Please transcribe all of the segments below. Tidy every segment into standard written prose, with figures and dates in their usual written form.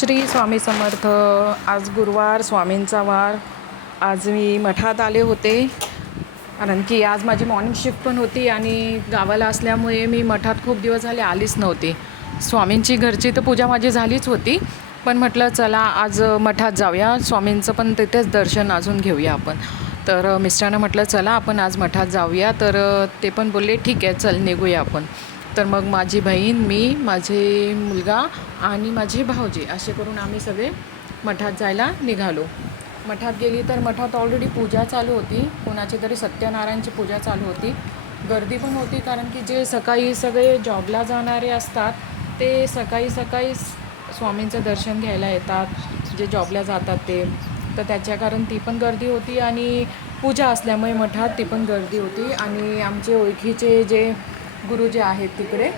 श्री स्वामी समर्थ. आज गुरुवार, स्वामींचा वार. आज मी मठात आले होते कारण की आज माझी मॉर्निंग शिफ्ट पण होती आणि गावाला असल्यामुळे मी मठात खूप दिवस झाले आलीच नव्हती. स्वामींची घरची तर पूजा माझी झालीच होती, पण म्हटलं चला आज मठात जाऊया, स्वामींचं पण तिथेच दर्शन अजून घेऊया आपण. तर मिस्टरांना म्हटलं चला आपण आज मठात जाऊया, तर ते पण बोलले ठीक आहे चल निघूया आपण. तर मग माझी बहीण, मी, माझे मुलगा आणि माझे भाऊजी असे करून आम्ही सगळे मठात जायला निघालो. मठात गेली तर मठात ऑलरेडी पूजा चालू होती, कोणाची तरी सत्यनारायणची पूजा चालू होती. गर्दी पण होती कारण की जे सकाळी सगळे जॉबला जाणारे असतात ते सकाळी सकाळी स्वामींचं दर्शन घ्यायला येतात, जे जॉबला जातात ते. तर त्याच्या कारण ती पण गर्दी होती आणि पूजा असल्यामुळे मठात ती पण गर्दी होती. आणि आमचे ओळखीचे जे गुरु जे आहेत तिकडे,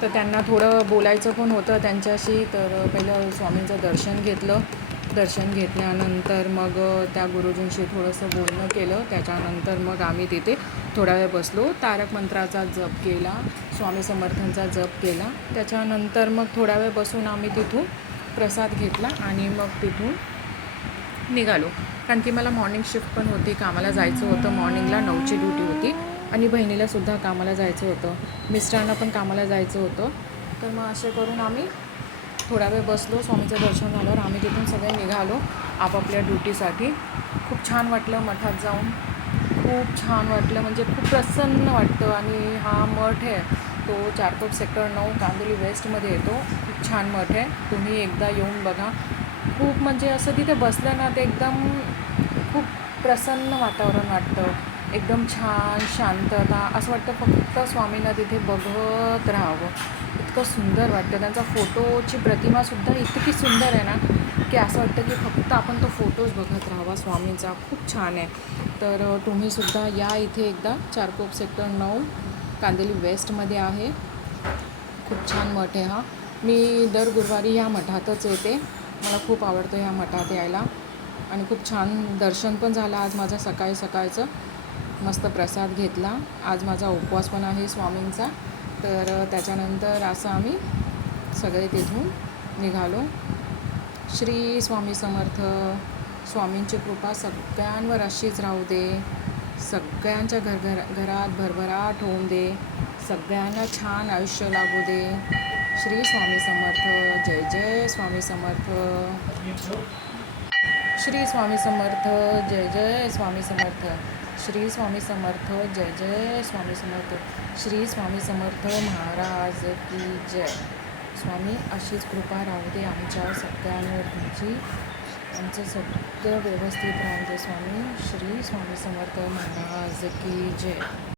तर त्यांना थोडं बोलायचं पण होतं त्यांच्याशी. तर पहिलं स्वामींचं दर्शन घेतलं. दर्शन घेतल्यानंतर मग त्या गुरुजींशी थोडंसं बोलणं केलं. त्याच्यानंतर मग आम्ही तिथे थोडा वेळ बसलो, तारक मंत्राचा जप केला, स्वामी समर्थांचा जप केला. त्याच्यानंतर मग थोडा वेळ बसून आम्ही तिथून प्रसाद घेतला आणि मग तिथून निघालो. कारण की मला मॉर्निंग शिफ्ट पण होती, कामाला जायचं होतं. मॉर्निंगला 9ची ड्युटी होती आणि बहिणीलासुद्धा कामाला जायचं होतं, मिस्टरांना पण कामाला जायचं होतं. तर मग असे करून आम्ही थोडा वेळ बसलो. स्वामीचं दर्शन झाल्यावर आम्ही तिथून सगळे निघालो आपापल्या ड्युटीसाठी. खूप छान वाटलं मठात जाऊन, खूप छान वाटलं, म्हणजे खूप प्रसन्न वाटतं. आणि हा मठ आहे तो चारकोप सेक्टर 9 कांदिवली वेस्टमध्ये येतो. खूप छान मठ आहे, तुम्ही एकदा येऊन बघा. खूप म्हणजे असं तिथे बसलं ना ते एकदम खूप प्रसन्न वातावरण वाटतं, एकदम छान शांतता. असं वाटतं फक्त स्वामींना तिथे बघत राहावं, इतकं सुंदर वाटतं. त्यांचा फोटोची प्रतिमासुद्धा इतकी सुंदर आहे ना की असं वाटतं की फक्त आपण तो फोटोच बघत राहावा स्वामींचा. खूप छान आहे. तर तुम्हीसुद्धा या इथे एकदा. चारकोप सेक्टर 9 कांदिवली वेस्टमध्ये आहे. खूप छान मठ आहे हा. मी दर गुरुवारी ह्या मठातच येते, मला खूप आवडतं ह्या मठात यायला. आणि खूप छान दर्शन पण झालं आज माझं सकाळी सकाळचं. मस्त प्रसाद घेतला. आज माझा उपवास पण आहे स्वामींचा. तर त्याच्यानंतर असं आम्ही सगळे तिथून निघालो. श्री स्वामी समर्थ. स्वामींची कृपा सगळ्यांवर अशीच राहू दे, सगळ्यांच्या घरात भरभराट होऊन दे, सगळ्यांना छान आयुष्य लागू दे. श्री स्वामी समर्थ. जय जय स्वामी समर्थ. श्री स्वामी समर्थ. जय जय स्वामी समर्थ. श्री स्वामी समर्थ. जय जय स्वामी समर्थ. श्री स्वामी समर्थ महाराज की जय. स्वामी अशीच कृपा राहू दे आमच्या सगळ्यांवर तुमची, आमचं सगळं व्यवस्थित राहू दे स्वामी. श्री स्वामी समर्थ महाराज की जय.